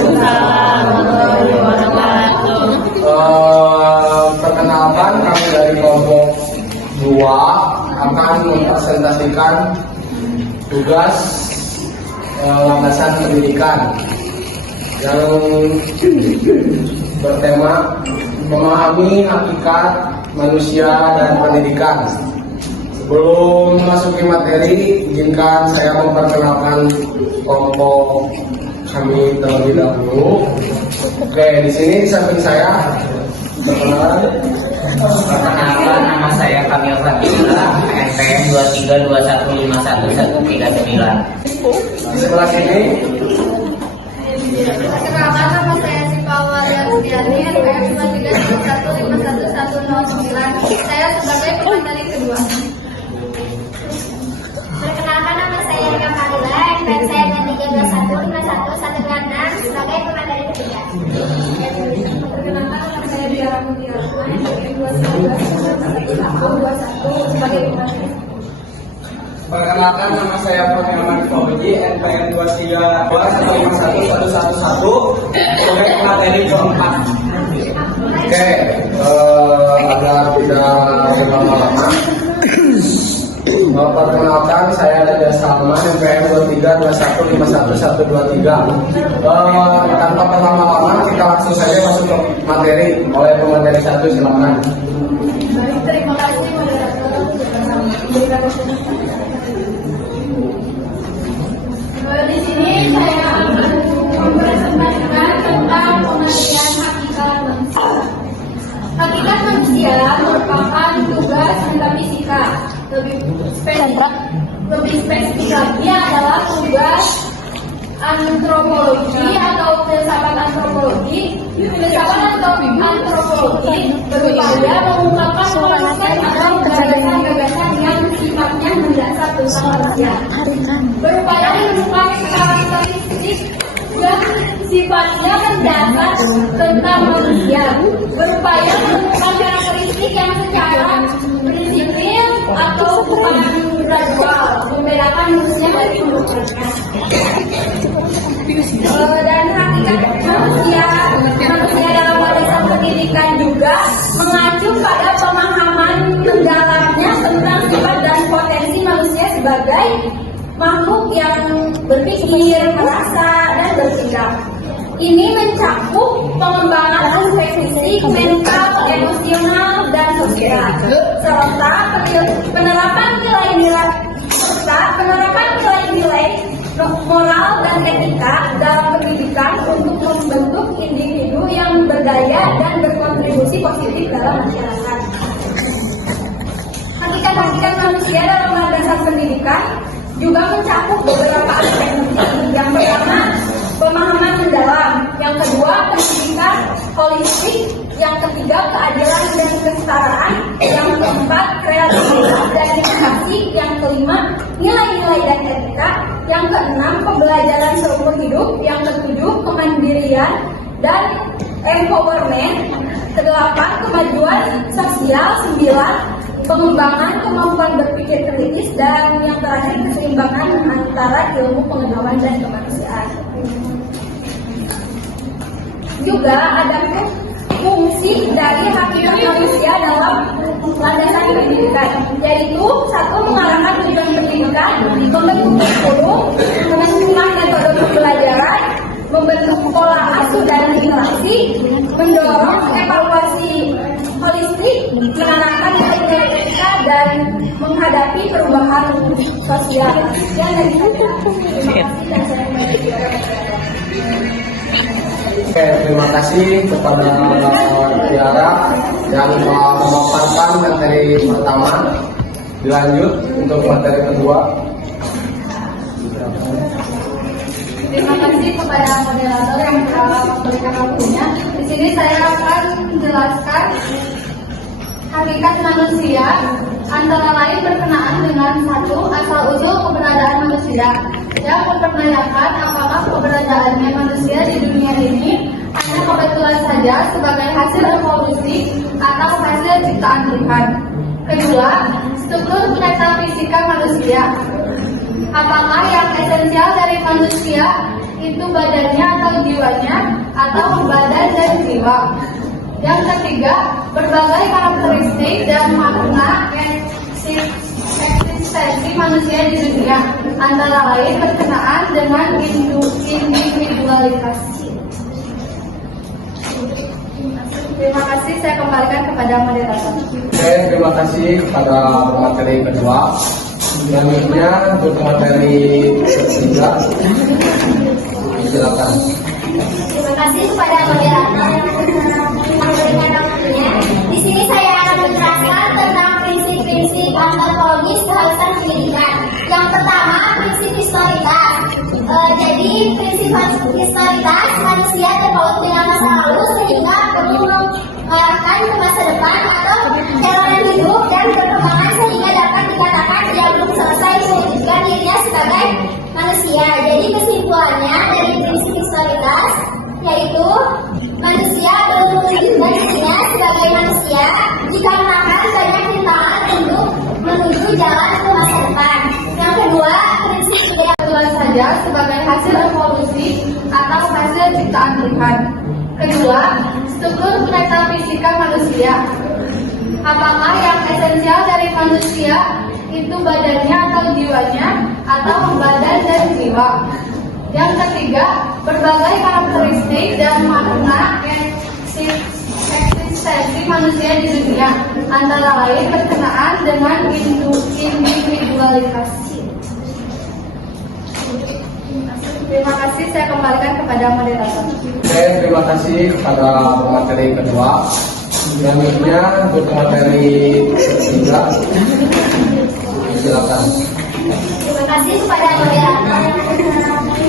Waalaikumsalam warahmatullahi wabarakatuh. Perkenalkan, kami dari kelompok 2 akan mempresentasikan tugas landasan pendidikan yang bertema memahami hakikat manusia dan pendidikan. Sebelum memasuki materi, izinkan saya memperkenalkan kelompok kami terlebih dahulu. Oke, di sini di samping saya perkenalkan, nama saya Kamil Fadila, NPM 2321511139. di sebelah sini Perkenalkan, nama saya Sipawa Yardiani, NPM 2321511109. Saya sebagai pemateri kedua. Perkenalkan, nama saya Rika Fadila, NPM saya 2321511196 sebagai pemateri ketiga. Perkenalkan, nama saya Diara Mutiara, NPM 222121 sebagai pemateri. Perkenalkan, nama saya Purnyaman Fauji, NPM 23215111 sebagai materi keempat. Oke, agar tidak berlama-lama, perkenalkan saya Raja Salman, NPM 2321511123. Tanpa berlama-lama, kita langsung saja masuk ke materi. Oleh pemateri 1, silakan. Baik, terima kasih moderator memberikan presentasi. Di sini saya akan mempresentasikan tentang pengertian hakikat manusia. Hakikat manusia merupakan tugas metafisika. Lebih spesifik lagi adalah tugas antropologi atau filsafat antropologi. Filsafat antropologi berupaya mengungkapkan konsep atau gagasan-gagasan yang sifatnya mendasar tentang manusia. Berupaya menemukan karakteristik yang sifatnya mendasar tentang manusia. Berupaya menemukan karakteristik yang secara prinsipil atau bukan gradual membedakan manusia dari makhluknya. Dan hakikat manusia dalam landasan pendidikan juga mengacu pada pemahaman mendalamnya tentang sifat dan potensi manusia sebagai makhluk yang berpikir, merasa, dan bertindak. Ini mencakup pengembangan aspek fisik, mental, emosional, dan sosial, serta penerapan nilai-nilai moral dan etika dalam pendidikan untuk membentuk individu yang berdaya dan berkontribusi positif dalam masyarakat. Hakikat-hakikat manusia dalam landasan pendidikan juga mencakup beberapa aspek. Yang pertama, pemahaman mendalam. Yang kedua, pendidikan holistik. Yang ketiga, keadilan dan kesetaraan. Yang keempat, kreativitas dan inovasi. Yang kelima, nilai-nilai dan etika. Yang keenam, pembelajaran seumur hidup. Yang ketujuh, kemandirian dan empowerment. Kedelapan, kemajuan sosial. 9, pengembangan kemampuan berpikir kritis. Dan yang terakhir, keseimbangan antara ilmu pengetahuan dan kemanusiaan. Juga ada fungsi dari hakikat manusia dalam landasan pendidikan, yaitu 1, mengarahkan tujuan pendidikan, membentuk kurikulum, menentukan metode pembelajaran, membentuk pola asuh dan interaksi, mendorong evaluasi holistik, menanamkan nilai-nilai etika, dan menghadapi perubahan sosial. Dan terima kasih dan saya Oke, terima kasih kepada Tiara yang memaparkan materi pertama. Dilanjut untuk materi kedua. Terima kasih kepada moderator yang telah memberikan waktunya. Di sini saya akan menjelaskan hakikat manusia, antara lain berkenaan dengan 1, asal-usul keberadaan manusia, yang mempertanyakan apakah keberadaannya manusia di dunia ini hanya kebetulan saja sebagai hasil evolusi atau hasil ciptaan Tuhan. Kedua, struktur metafisika manusia. Apakah yang esensial dari manusia itu badannya atau jiwanya, atau badan dan jiwa. Yang ketiga, berbagai karakteristik dan makna eksistensi manusia di dunia, antara lain berkenaan dengan individualitas. Terima kasih, saya kembalikan kepada moderator. Terima kasih kepada pemateri kedua. Selanjutnya untuk pemateri ketiga, silakan. Terima kasih kepada moderator yang memberikan waktunya. Di sini saya akan menjelaskan tentang prinsip-prinsip antropologis keharusan pendidikan. Yang pertama, prinsip historitas. Jadi prinsip historitas, manusia terpaut dengan masa lalu sehingga perlu mengarahkan ke masa depan atau jalanan hidup dan perkembangan sehingga dapat dikatakan dia belum selesai mewujudkan dirinya sebagai manusia. Jadi kesimpulannya dari prinsip historitas yaitu manusia belum mewujudkan dirinya sebagai manusia dikarenakan banyak rintangan untuk menuju jalan ke masa depan. Yang kedua, prinsip Kebetulan saja sebagai hasil evolusi atau hasil ciptaan Tuhan. Kedua, struktur metafisika manusia. Apakah yang esensial dari manusia itu badannya atau jiwanya, atau badan dan jiwa? Yang ketiga, berbagai karakteristik dan makna eksistensi manusia di dunia, antara lain berkenaan dengan individualitas. Terima kasih, saya kembalikan kepada moderator. Terima kasih kepada pemateri kedua. Selanjutnya untuk pemateri ketiga, silakan. Terima kasih kepada moderator yang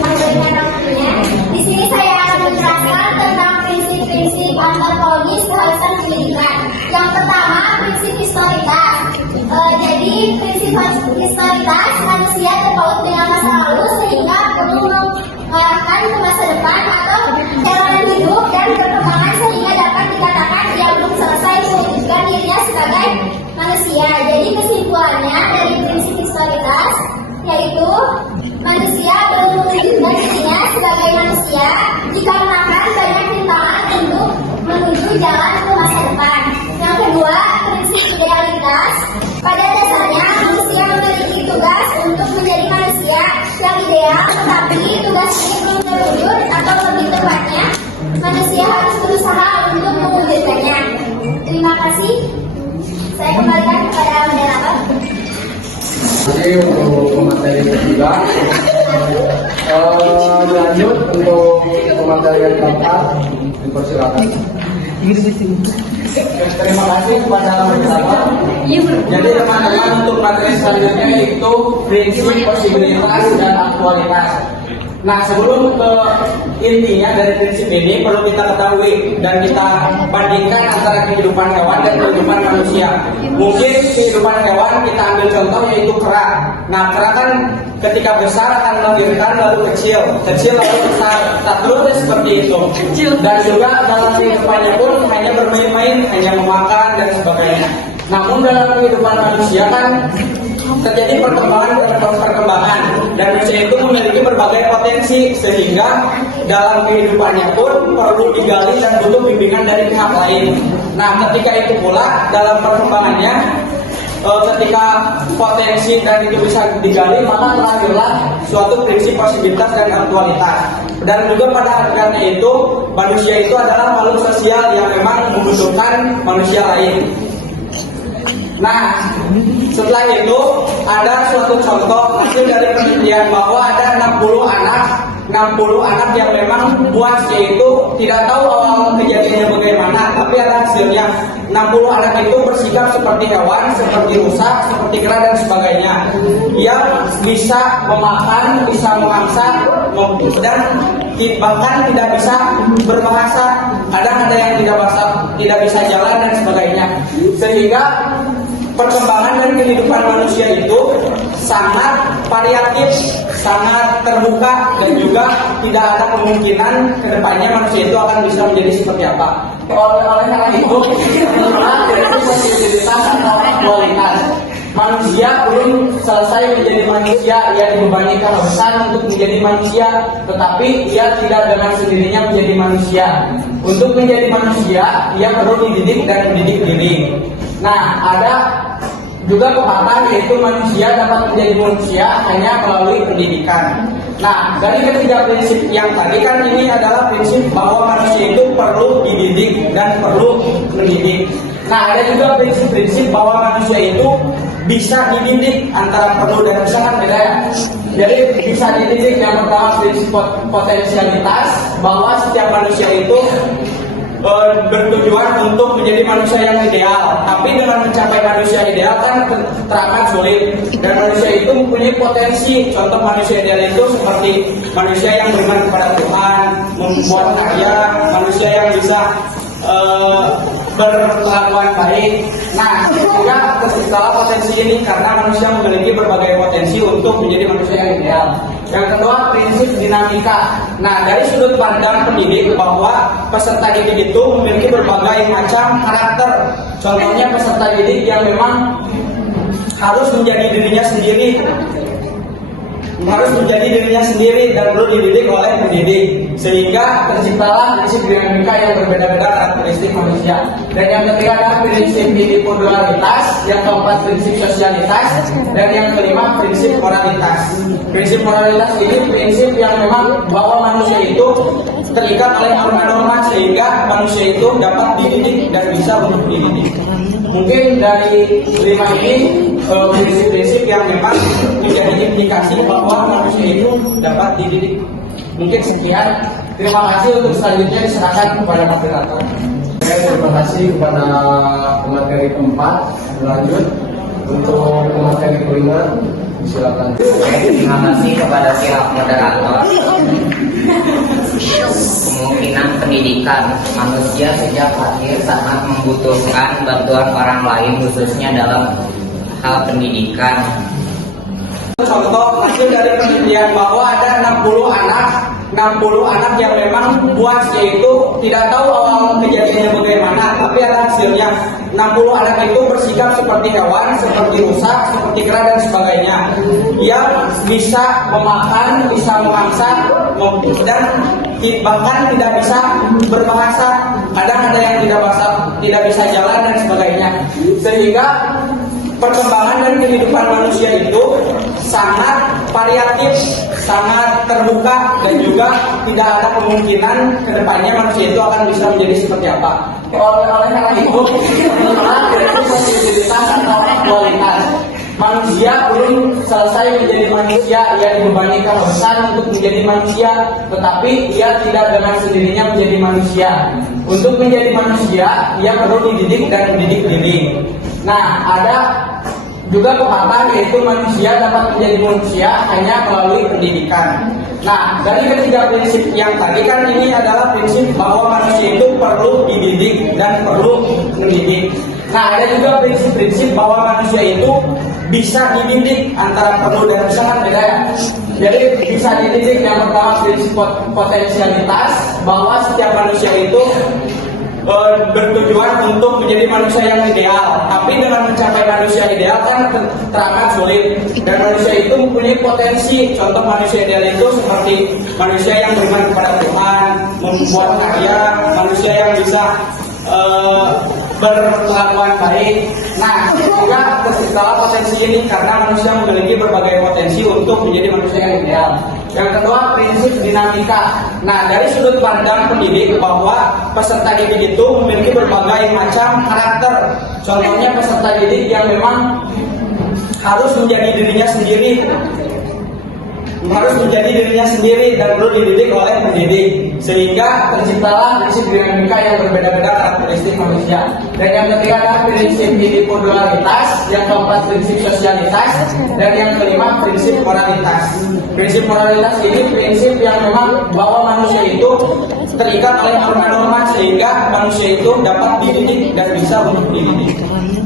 memberikan waktunya. Di sini saya akan menjelaskan tentang prinsip-prinsip antropologis keharusan pendidikan. Yang pertama, prinsip historitas. Jadi prinsip historitas, manusia terpaut dengan masa lalu sehingga perlu mengarahkan ke masa depan atau jalanan hidup dan perkembangan sehingga dapat dikatakan dia belum selesai mewujudkan dirinya sebagai manusia. Jadi kesimpulannya dari prinsip historitas yaitu manusia belum mewujudkan dirinya sebagai manusia dikarenakan banyak rintangan untuk menuju jalan ke masa depan. Yang kedua, prinsip idealitas. Pada dasarnya manusia memiliki tugas untuk menjadi manusia yang ideal, tetapi tugas ini belum terwujud atau lebih tepatnya manusia harus berusaha untuk mewujudkannya. Terima kasih. Saya kembalikan kepada moderator. Jadi untuk pemateri ketiga, lanjut untuk pemateri yang keempat, dipersilakan. Terima kasih kepada moderator. Jadi teman-teman untuk materi selanjutnya yaitu prinsip posibilitas dan aktualitas. Nah, sebelum ke intinya dari prinsip ini perlu kita ketahui dan kita bandingkan antara kehidupan hewan dan kehidupan manusia. Mungkin kehidupan hewan kita ambil contoh yaitu kera. Nah, kera kan ketika besar akan melahirkan lalu kecil lalu besar, tak terus seperti itu. Dan juga dalam kehidupannya pun hanya bermain-main, hanya memakan dan sebagainya. Namun dalam kehidupan manusia kan terjadi perkembangan dan manusia itu memiliki berbagai potensi sehingga dalam kehidupannya pun perlu digali dan butuh bimbingan dari pihak lain. Nah, ketika itu pula dalam perkembangannya ketika potensi dan itu bisa digali maka lahirlah suatu prinsip posibilitas dan aktualitas. Dan juga pada akhirnya itu manusia itu adalah makhluk sosial yang memang membutuhkan manusia lain. Nah, setelah itu ada suatu contoh hasil dari penelitian bahwa ada 60 anak yang memang puasnya itu tidak tahu awal kejadiannya bagaimana, tapi ada hasilnya 60 anak itu bersikap seperti hewan, seperti rusa, seperti kera dan sebagainya. Yang bisa memakan, bisa memangsa, dan bahkan tidak bisa berbahasa. Ada yang tidak bisa jalan dan sebagainya. Sehingga perkembangan dan kehidupan manusia itu sangat variatif, sangat terbuka, dan juga tidak ada kemungkinan kedepannya manusia itu akan bisa menjadi seperti apa. Oleh karena itu, posibilitas atau aktualitas. Manusia belum selesai menjadi manusia, ia dibebani keharusan untuk menjadi manusia, tetapi ia tidak dengan sendirinya menjadi manusia. Untuk menjadi manusia, ia perlu dididik dan mendidik diri. Nah, ada juga pepatah yaitu manusia dapat menjadi manusia hanya melalui pendidikan. Nah, dari ketiga prinsip yang tadi kan ini adalah prinsip bahwa manusia itu perlu dididik dan perlu mendidik. Nah, ada juga prinsip-prinsip bahwa manusia itu bisa dididik, antara perlu dan bisa kan beda ya. Jadi bisa dididik, yang pertama prinsip potensialitas, bahwa setiap manusia itu bertujuan untuk menjadi manusia yang ideal. Tapi dengan mencapai manusia ideal kan teramat sulit. Dan manusia itu mempunyai potensi. Contoh manusia ideal itu seperti manusia yang beriman kepada Tuhan, membuat karya, manusia yang bisa berkelakuan baik. Nah, juga terciptalah potensi ini karena manusia memiliki berbagai potensi untuk menjadi manusia yang ideal. Yang kedua, prinsip dinamika. Nah, dari sudut pandang pendidik bahwa peserta didik itu memiliki berbagai macam karakter. Contohnya peserta didik yang memang harus menjadi dirinya sendiri, dan perlu dididik oleh pendidik, sehingga terciptalah prinsip dinamika yang berbeda-beda karakteristik manusia. Dan yang ketiga adalah prinsip individualitas, yang keempat prinsip sosialitas, dan yang kelima prinsip moralitas. Prinsip moralitas ini prinsip yang memang bahwa manusia itu terikat oleh norma-norma sehingga manusia itu dapat dididik dan bisa untuk dididik. Mungkin dari 5 ini prinsip-prinsip yang memang menjadi indikasi bahwa manusia itu dapat dididik. Mungkin sekian. Terima kasih. Untuk selanjutnya diserahkan kepada moderator. Terima kasih kepada pemateri keempat. Lanjut untuk pemateri kelima, silakan. Terima kasih kepada pihak moderator. Kemungkinan pendidikan manusia sejak lahir sangat membutuhkan bantuan orang lain, khususnya dalam hal pendidikan. Contoh hasil dari penelitian bahwa ada 60 anak yang memang puasnya itu tidak tahu awal kejadiannya bagaimana, tapi ada hasilnya. 60 anak itu bersikap seperti hewan, seperti rusak, seperti kera dan sebagainya. Dia bisa memakan, bisa memasak, dan bahkan tidak bisa berbahasa. Kadang ada yang tidak bisa jalan dan sebagainya. Sehingga perkembangan dan kehidupan manusia itu sangat variatif, sangat terbuka, dan juga tidak ada kemungkinan kedepannya manusia itu akan bisa menjadi seperti apa. Oleh karena itu, positivitas atau kualitas. Manusia belum selesai menjadi manusia, ia dibebani keharusan untuk menjadi manusia, tetapi ia tidak dengan sendirinya menjadi manusia. Untuk menjadi manusia, ia perlu dididik dan mendidik diri. Nah, ada juga pepatah yaitu manusia dapat menjadi manusia hanya melalui pendidikan. Nah, dari ketiga prinsip yang tadi kan ini adalah prinsip bahwa manusia itu perlu dididik dan perlu mendidik. Nah, ada juga prinsip-prinsip bahwa manusia itu bisa dididik, antara perlu dan bisa kan beda ya. Jadi bisa dididik, yang pertama prinsip potensialitas, bahwa setiap manusia itu bertujuan untuk menjadi manusia yang ideal. Tapi dengan mencapai manusia ideal kan teramat sulit. Dan manusia itu mempunyai potensi. Contoh manusia ideal itu seperti manusia yang beriman kepada Tuhan, membuat karya, manusia yang bisa berkelakuan baik. Nah, juga terciptalah potensi ini karena manusia memiliki berbagai potensi untuk menjadi manusia yang ideal. Yang kedua, prinsip dinamika. Nah, dari sudut pandang pendidik bahwa peserta didik itu memiliki berbagai macam karakter. Contohnya peserta didik yang memang harus menjadi dirinya sendiri, dan perlu dididik oleh pendidik, sehingga terciptalah prinsip dinamika yang berbeda-beda karakteristik manusia. Dan yang ketiga adalah prinsip individualitas, yang keempat prinsip sosialitas, dan yang kelima prinsip moralitas. Prinsip moralitas ini prinsip yang memang bahwa manusia itu terikat oleh norma-norma sehingga manusia itu dapat dididik dan bisa untuk dididik.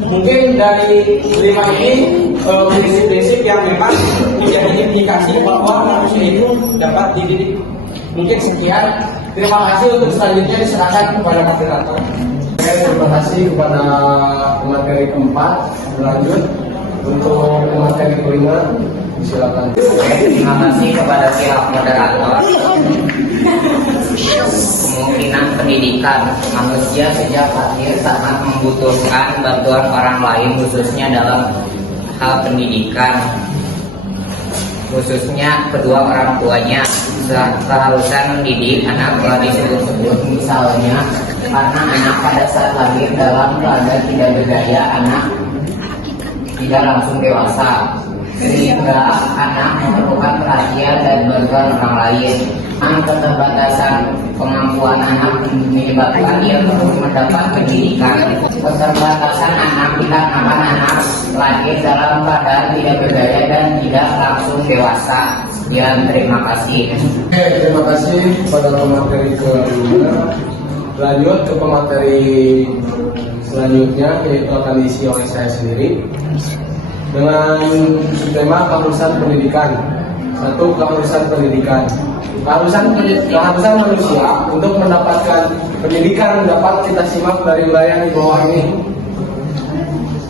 Mungkin dari 5 ini prinsip-prinsip yang memang menjadi indikasi bahwa manusia itu dapat dididik. Mungkin sekian. Terima kasih. Untuk selanjutnya diserahkan kepada moderator. Terima kasih kepada pemateri keempat. Lanjut Untuk materi kelima, silakan. Terima kasih kepada pihak moderator. Kemungkinan pendidikan manusia sejak lahir sangat membutuhkan bantuan orang lain, khususnya dalam hal pendidikan, khususnya kedua orang tuanya. Keharusan mendidik anak telah disebut-sebut, misalnya karena anak pada saat lahir dalam keadaan tidak berdaya, anak tidak langsung dewasa, sehingga anak memerlukan perhatian dan bantuan orang lain. Keterbatasan kemampuan anak menyebabkan dia perlu mendapat pendidikan. Keterbatasan anak dikarenakan anak lahir dalam keadaan tidak berdaya dan tidak langsung dewasa. Sekian, terima kasih. Terima kasih pada pemateri kelima. Lanjut ke pemateri selanjutnya, yaitu akan diisi oleh saya sendiri dengan tema keharusan pendidikan. Satu, keharusan pendidikan. Keharusan manusia untuk mendapatkan pendidikan dapat kita simak dari layar di bawah ini.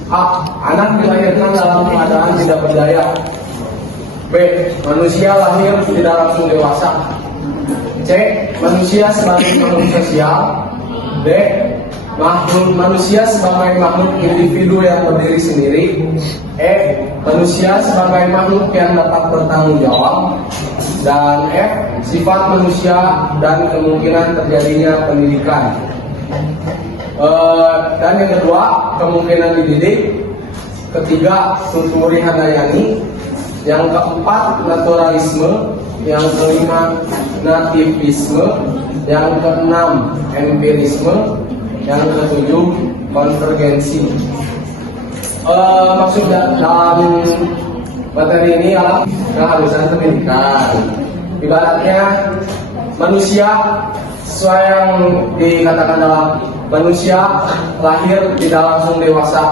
A. Anak dilahirkan dalam keadaan tidak berdaya. B. Manusia lahir tidak langsung dewasa. C. Manusia sebagai makhluk sosial. D. Manusia sebagai makhluk individu yang berdiri sendiri. E. Manusia sebagai makhluk yang dapat bertanggung jawab. Dan F. Sifat manusia dan kemungkinan terjadinya pendidikan. Dan yang kedua, kemungkinan dididik. Ketiga, Tunturi Handayani. Yang keempat, naturalisme. Yang kelima, nativisme. Yang keenam, empirisme. Yang ketujuh, konvergensi. Maksud dalam materi ini adalah keharusan pendidikan. Ibaratnya manusia, sesuai yang dikatakan dalam manusia lahir tidak langsung dewasa.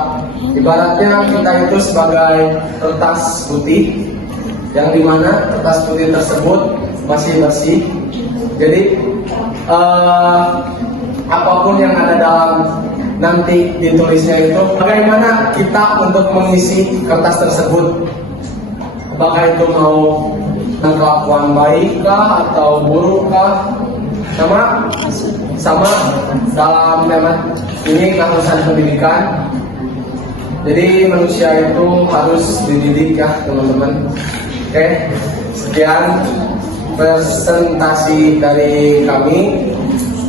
Ibaratnya kita itu sebagai kertas putih, yang dimana kertas putih tersebut masih bersih. Jadi apapun yang ada dalam nanti ditulisnya itu, bagaimana kita untuk mengisi kertas tersebut. Apakah itu mau kelakuan baik kah atau buruk kah? Sama dalam tema ini keharusan pendidikan. Jadi manusia itu harus dididik ya teman-teman. Oke, sekian presentasi dari kami.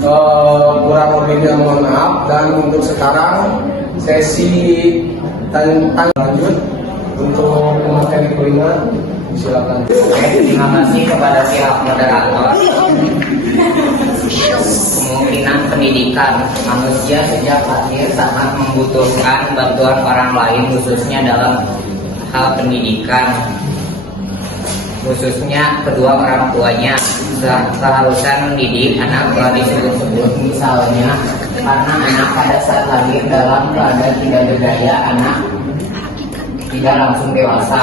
Kurang lebihnya mohon maaf. Dan untuk sekarang sesi tanya lanjut untuk materi kelima, silakan. Terima kasih kepada pihak moderator. Kemungkinan pendidikan manusia sejak lahir sangat membutuhkan bantuan orang lain, khususnya dalam hal pendidikan, khususnya kedua orang tuanya. Keharusan mendidik anak telah disebut-sebut, misalnya karena anak pada saat lahir dalam keadaan tidak berdaya, anak tidak langsung dewasa,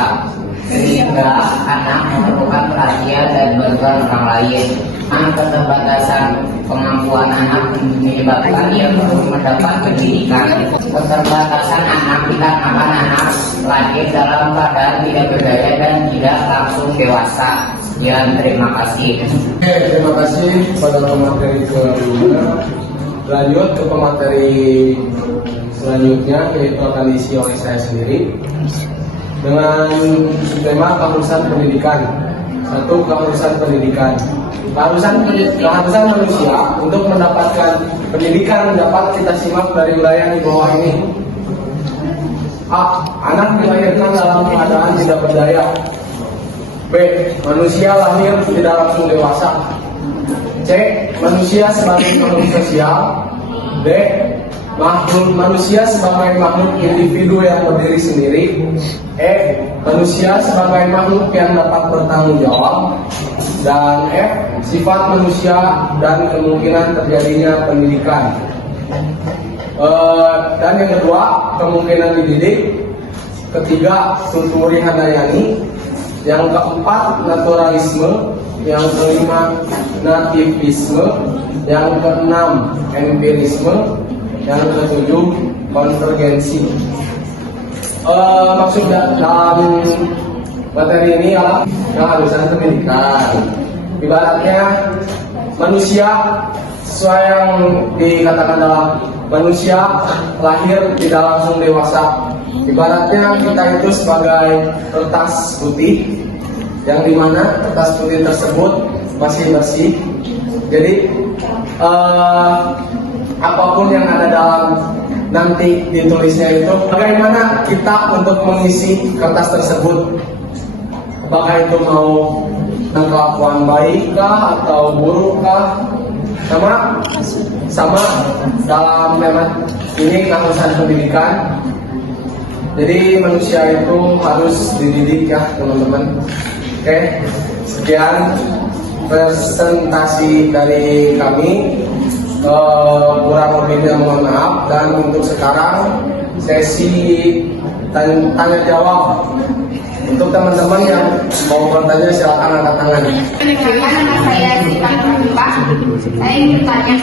sehingga anak memerlukan perhatian dan bantuan orang lain. Keterbatasan kemampuan anak menyebabkan dia perlu mendapat pendidikan. Keterbatasan anak dikarenakan anak lahir dalam keadaan tidak berdaya dan tidak langsung dewasa. Sekian, terima kasih. Terima kasih pada pemateri kelima. Lanjut ke pemateri selanjutnya, yaitu akan diisi oleh saya sendiri dengan tema keharusan pendidikan. Satu, keharusan pendidikan. Keharusan manusia untuk mendapatkan pendidikan dapat kita simak dari layar di bawah ini. A. Anak dilahirkan dalam keadaan tidak berdaya. B. Manusia lahir tidak langsung dewasa. C. Manusia sebagai makhluk sosial. D. Manusia sebagai makhluk individu yang berdiri sendiri. E. Manusia sebagai makhluk yang dapat bertanggung jawab. Dan F. Sifat manusia dan kemungkinan terjadinya pendidikan. Dan yang kedua, kemungkinan dididik. Ketiga, Tunturi Handayani. Yang keempat, naturalisme. Yang kelima, nativisme. Yang keenam, empirisme. Yang ketujuh, konvergensi. maksud dalam materi ini adalah keharusan pendidikan. Ibaratnya manusia sesuai yang dikatakan dalam manusia lahir tidak langsung dewasa. Ibaratnya kita itu sebagai kertas putih yang dimana kertas putih tersebut masih bersih. Jadi apapun yang ada dalam nanti ditulisnya itu bagaimana kita untuk mengisi kertas tersebut, apakah itu mau kelakuan baik kah atau buruk kah, sama dalam memang ini keharusan pendidikan. Jadi manusia itu harus dididik ya teman-teman. Oke, sekian presentasi dari kami. Kurang lebihnya mohon maaf. Dan untuk sekarang sesi tanya jawab. Untuk teman-teman yang mau bertanya silakan angkat tangan. Nama saya Sifat Pak. Saya ingin bertanya,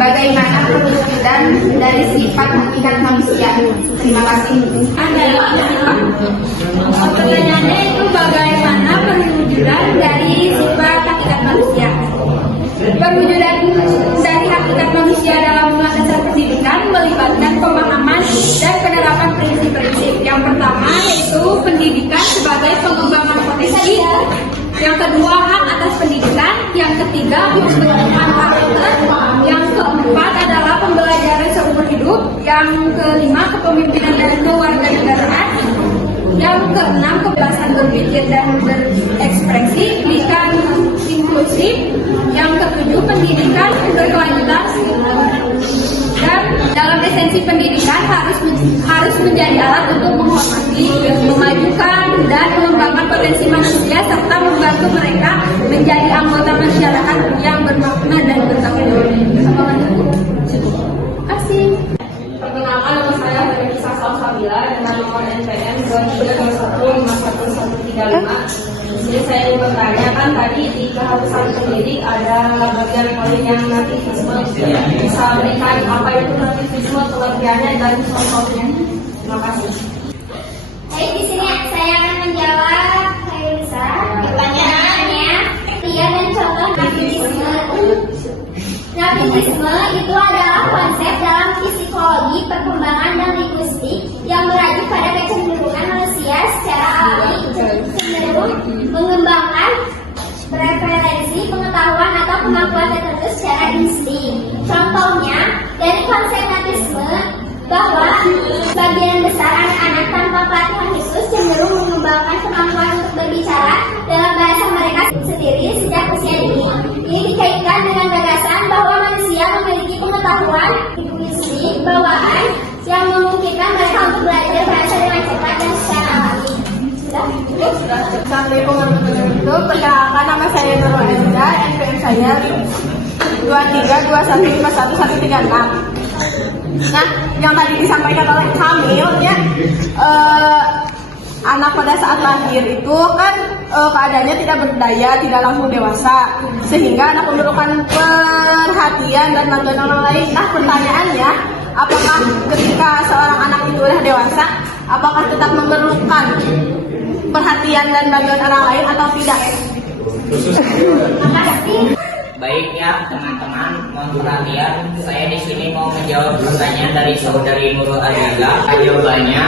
bagaimana perwujudan dari sifat hakikat manusia? Terima kasih. Pertanyaannya itu bagaimana perwujudan dari sifat hakikat manusia? Perwujudan dari hakikat manusia dalam dasar pendidikan melibatkan pemahaman dan penerapan prinsip-prinsip. Yang pertama yaitu pendidikan sebagai pengembangan potensi. Yang kedua hak atas pendidikan. Yang ketiga pembentukan karakter. Yang keempat adalah pembelajaran seumur hidup. Yang kelima kepemimpinan dan kewarganegaraan. Yang keenam kebebasan berpikir dan berekspresi, pendidikan inklusif. Yang ketujuh pendidikan berkelanjutan. Dan dalam esensi pendidikan harus menjadi alat untuk menghormati, memajukan dan mengembangkan potensi manusia serta membantu mereka menjadi anggota masyarakat yang bermakna dan bertanggung jawab. Terima kasih. Perkenalkan, nama saya Vanessa Salsabila dengan nomor NPM 23215135. Jadi saya ingin bertanya, kan tadi di keharusan pendidik ada bagian poin yang nativisme. Bisa berikan apa itu nativisme, pengertiannya dan contohnya? Terima kasih. Baik, di sini saya akan menjawab Khairisa. Pertanyaannya, pengertian dan contoh nativisme. Nativisme itu adalah konsep dalam psikologi, perkembangan dan linguistik yang beraju pada kecenderungan manusia secara alami cenderung mengembangkan preferensi pengetahuan atau kemampuan tertentu secara insting. Contohnya dari konsep natisme bahwa sebagian besar anak-anak tanpa pelatihan khusus cenderung mengembangkan kemampuan untuk berbicara dalam bahasa mereka sendiri sejak usia dini. Ini dikaitkan dengan gagasan bahwa manusia memiliki pengetahuan linguistik bawaan yang memungkinkan mereka untuk belajar bahasa dengan cepat dan secara alami. Assalamualaikum warahmatullahi wabarakatuh. Perkenalkan, nama saya Nurul Enda, NPM saya 23215136. Nah, yang tadi disampaikan oleh Kamil ya, anak pada saat lahir itu kan keadaannya tidak berdaya, tidak langsung dewasa, sehingga anak memerlukan perhatian dan bantuan orang lain. Nah, pertanyaannya, apakah ketika seorang anak itu sudah dewasa, apakah tetap memerlukan perhatian dan bantuan orang lain atau tidak? Baik ya teman-teman, mohon perhatian. Saya di sini mau menjawab pertanyaan dari saudari Nurul Ariga. Jawabannya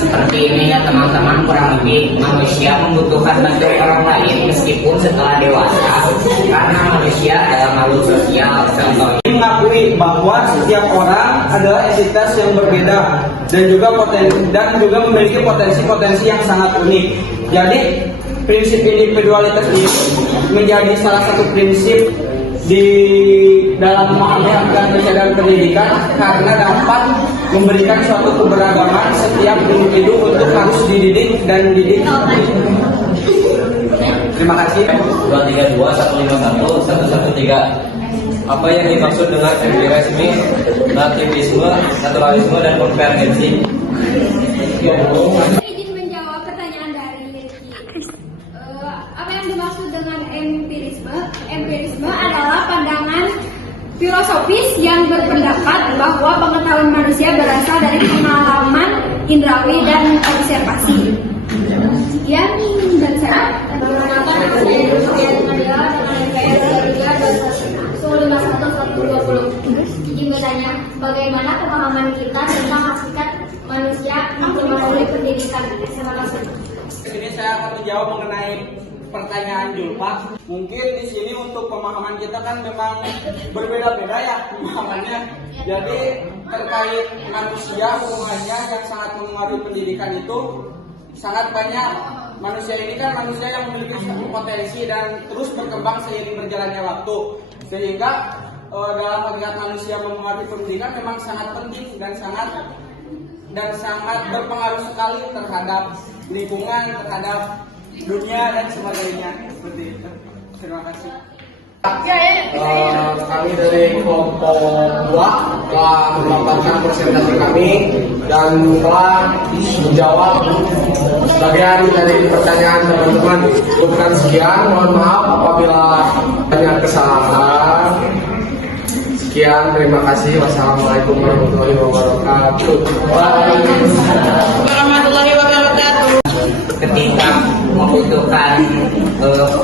seperti ini ya teman-teman, kurang lebih manusia membutuhkan bantuan orang lain meskipun setelah dewasa, karena manusia adalah makhluk sosial. Contohnya Mengakui bahwa setiap orang adalah entitas yang berbeda dan juga memiliki potensi-potensi yang sangat unik. Jadi prinsip individualitas ini menjadi salah satu prinsip di dalam memahami dan kesadaran pendidikan karena dapat memberikan suatu keberagaman setiap individu untuk harus dididik dan didik. Terima kasih. 232151113. Apa yang dimaksud dengan empirisme, nativisme, naturalisme, dan konvergensi? Izin menjawab pertanyaan dari Ricky. Apa yang dimaksud dengan empirisme? Empirisme adalah pandangan filosofis yang berpendapat bahwa pengetahuan manusia berasal dari pengalaman indrawi, dan observasi. Ya, dan saya Jadi bertanya, bagaimana pemahaman kita tentang hakikat manusia melalui pendidikan? Terima kasih. Ini saya akan menjawab mengenai pertanyaan Julfa. Mungkin di sini untuk pemahaman kita kan memang berbeda-beda ya pemahamannya. Jadi terkait manusia hubungannya yang sangat mengaruhi pendidikan itu sangat banyak. Manusia ini kan manusia yang memiliki satu potensi dan terus berkembang seiring berjalannya waktu. Sehingga dalam hakikat manusia memengaruhi pendidikan memang sangat penting dan sangat berpengaruh sekali terhadap lingkungan, terhadap dunia dan sebagainya. Seperti itu. Terima kasih. Kami dari kelompok 2 telah mendapatkan presentasi kami dan telah menjawab sebagian dari pertanyaan teman-teman. Bukan sekian, mohon maaf apabila banyak kesalahan. Sekian, terima kasih. Wassalamualaikum warahmatullahi wabarakatuh. Warahmatullahi wabarakatuh. Ketika membutuhkan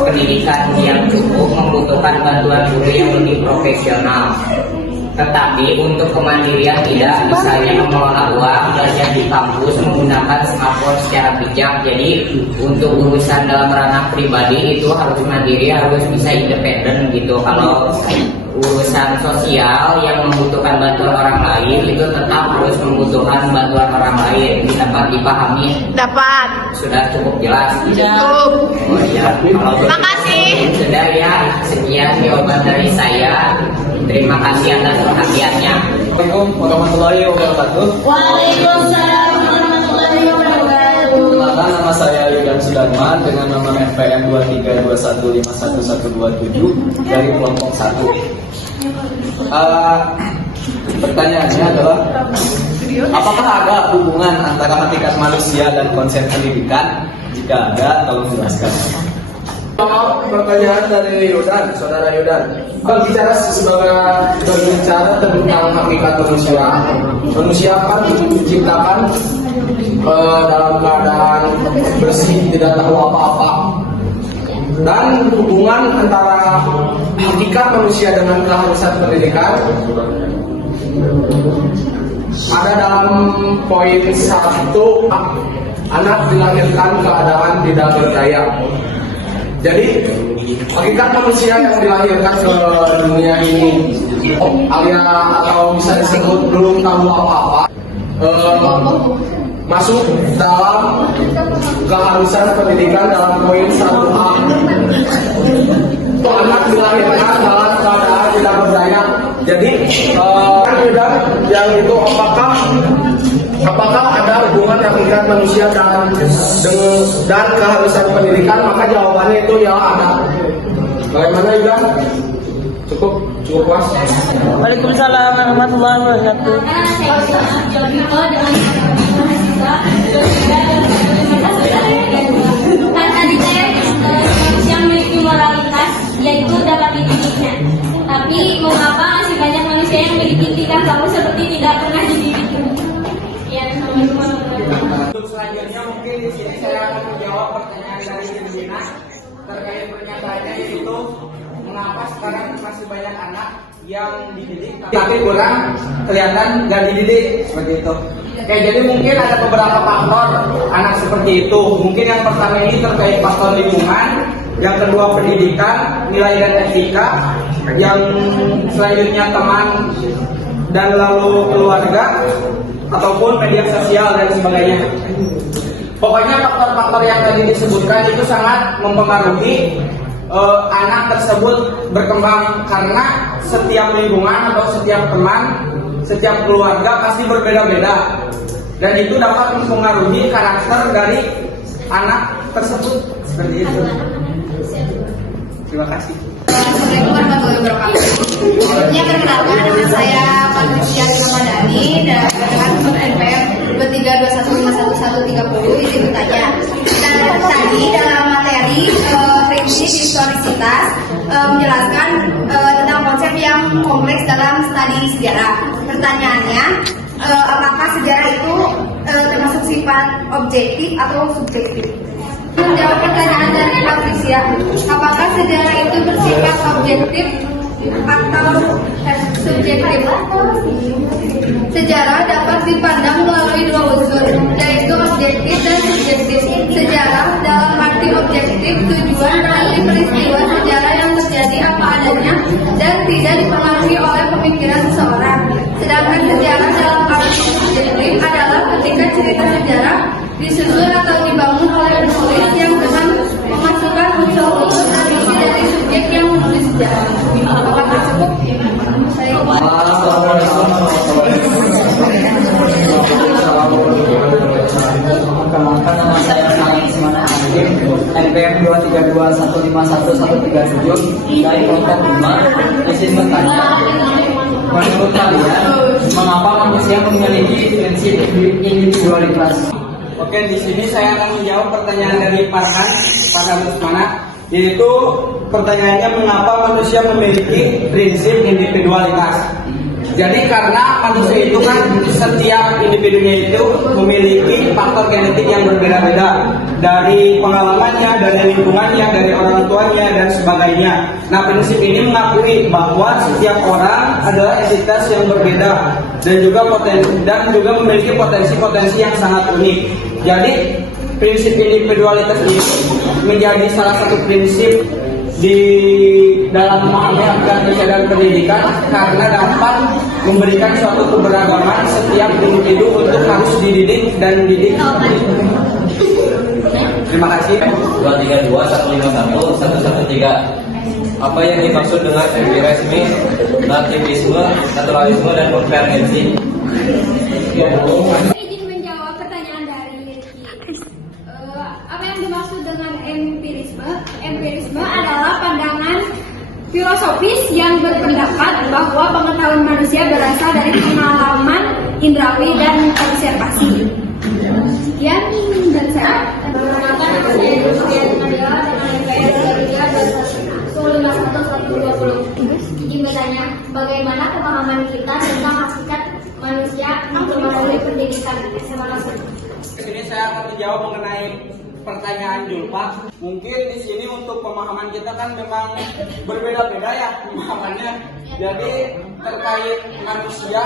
pendidikan yang cukup, membutuhkan bantuan guru yang lebih profesional. Tetapi untuk kemandirian tidak, misalnya mengelola uang, belajar di kampus menggunakan smartphone secara bijak. Jadi untuk urusan dalam ranah pribadi itu harus mandiri, harus bisa independen gitu. Kalau urusan sosial yang membutuhkan bantuan orang lain itu tetap harus membutuhkan bantuan orang lain. Dapat dipahami? Dapat. Sudah cukup jelas? Cukup. Oh iya. Makasih. Sudah ya, sekian jawaban dari saya. Terima kasih atas perhatiannya. Assalamualaikum warahmatullahi wabarakatuh. Waalaikumsalam warahmatullahi wabarakatuh. Perkenalkan, nama saya Yudan Sudarman dengan nomor FPN 2321511127 dari kelompok 1. Pertanyaannya adalah, apakah ada hubungan antara hakikat manusia dan konsep pendidikan? Jika ada, tolong jelaskan. Pertanyaan dari Yudan, saudara Yudan. Berbicara tentang hakikat manusia. Manusia kan diciptakan dalam keadaan bersih, tidak tahu apa-apa. Dan hubungan antara hakikat manusia dengan keharusan pendidikan ada dalam poin 1, anak dilahirkan keadaan tidak berdaya. Jadi hakikat manusia yang dilahirkan ke dunia ini atau bisa disebut belum tahu apa-apa, masuk dalam keharusan pendidikan dalam poin 1A. Anak dilahirkan dalam keadaan tidak berdaya. Jadi yang itu apakah ada hubungan hakikat manusia dan keharusan pendidikan? Maka jawabannya itu ya ada. Bagaimana juga? Cukup puas. Waalaikumsalam warahmatullahi wabarakatuh. Tadi saya manusia memiliki moralitas, yaitu dapat dididiknya. Tapi mengapa masih banyak manusia yang memiliki tingkah laku seperti tidak pernah dididik? Ya, Untuk selanjutnya mungkin di sini saya akan menjawab pertanyaan dari Irvina terkait pernyataannya, yaitu mengapa sekarang masih banyak anak yang dididik tapi kurang kelihatan nggak dididik seperti itu. Oke, jadi mungkin ada beberapa faktor anak seperti itu. Mungkin yang pertama ini terkait faktor lingkungan, yang kedua pendidikan, nilai dan etika, yang selanjutnya teman dan lalu keluarga ataupun media sosial dan sebagainya. Pokoknya faktor-faktor yang tadi disebutkan itu sangat mempengaruhi anak tersebut berkembang, karena setiap lingkungan atau setiap teman, setiap keluarga pasti berbeda-beda, dan itu dapat mempengaruhi karakter dari anak tersebut seperti itu. Terima kasih. Assalamualaikum warahmatullahi wabarakatuh. Sebelumnya perkenalkan, nama saya Patricia Ramadhani dengan nomor NPM 2321511130. Izin bertanya. Tadi dalam materi prinsip historisitas menjelaskan tentang konsep yang kompleks dalam studi sejarah. Pertanyaannya, apakah sejarah itu termasuk sifat objektif atau subjektif? Menjawab pertanyaan dari Patricia, apakah sejarah itu bersifat objektif atau subjektif? Sejarah dapat dipandang melalui dua unsur, yaitu objektif dan subjektif. Sejarah dalam arti objektif tujuan dari peristiwa sejarah yang terjadi apa adanya dan tidak dipengaruhi oleh pemikiran seseorang. Sedangkan sejarah dalam arti subjektif adalah ketika cerita sejarah disusun atau dibangun oleh penulis yang dengan memasukkan unsur-unsur tradisi dari subjek yang menulis sejarah. Apakah cukup? Perkenalkan, nama saya Salim Ismana Anjing, NPM 232151137 dari kelompok 5. Izin bertanya, menurut kalian mengapa manusia memiliki prinsip individualitas? Oke, di sini saya akan menjawab pertanyaan dari Farhan Rusmana, yaitu pertanyaannya mengapa manusia memiliki prinsip individualitas. Jadi karena manusia itu kan setiap individunya itu memiliki faktor genetik yang berbeda-beda, dari pengalamannya, dari lingkungannya, dari orang tuanya dan sebagainya. Nah, prinsip ini mengakui bahwa setiap orang adalah entitas yang berbeda dan juga memiliki potensi-potensi yang sangat unik. Jadi prinsip individualitas ini menjadi salah satu prinsip di dalam memahami akademik dan pendidikan karena dapat memberikan suatu keberagaman setiap individu untuk harus dididik dan didik. Terima kasih. 232151113. Apa yang dimaksud dengan empirisme, nativisme, naturalisme, dan konvergensi? Izin menjawab pertanyaan dari Rizky. Apa yang dimaksud dengan empirisme? Empirisme adalah pandangan filosofis yang berpendapat bahwa pengetahuan manusia berasal dari pengalaman indrawi dan observasi. Sekian dan saya. Perkenalkan, nama saya Lucia Nadia dengan NPM 3311120. Izin bertanya, bagaimana pemahaman kita tentang hakikat manusia melalui pendidikan? Terima kasih. Di sini saya akan menjawab mengenai pertanyaan Julfa. Mungkin di sini untuk pemahaman kita kan memang berbeda-beda ya pemahamannya. Jadi terkait manusia